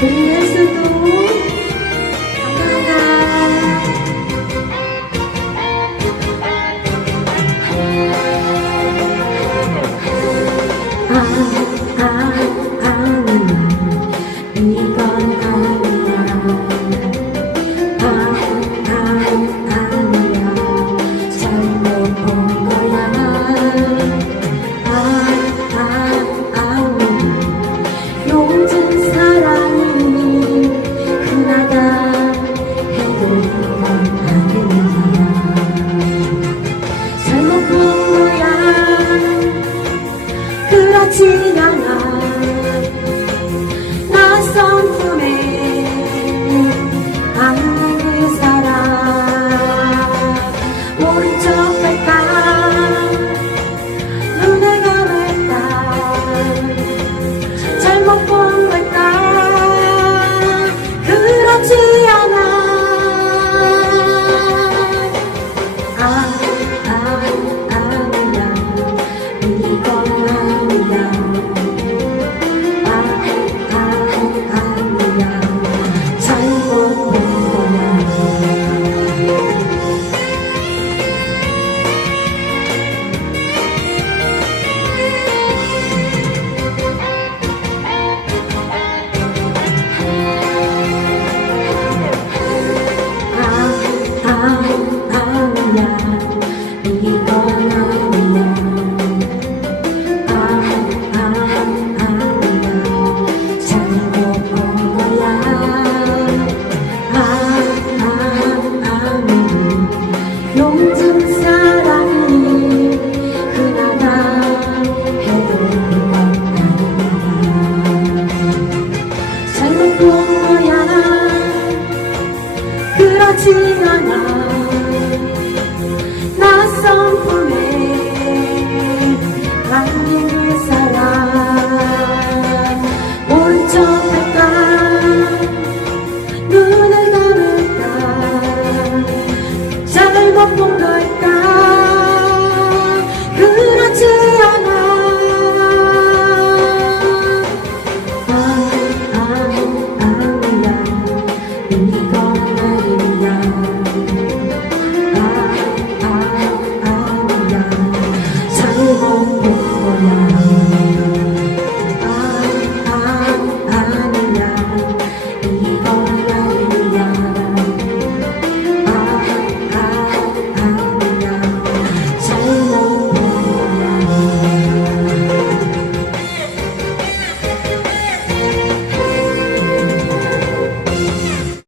Cristo tu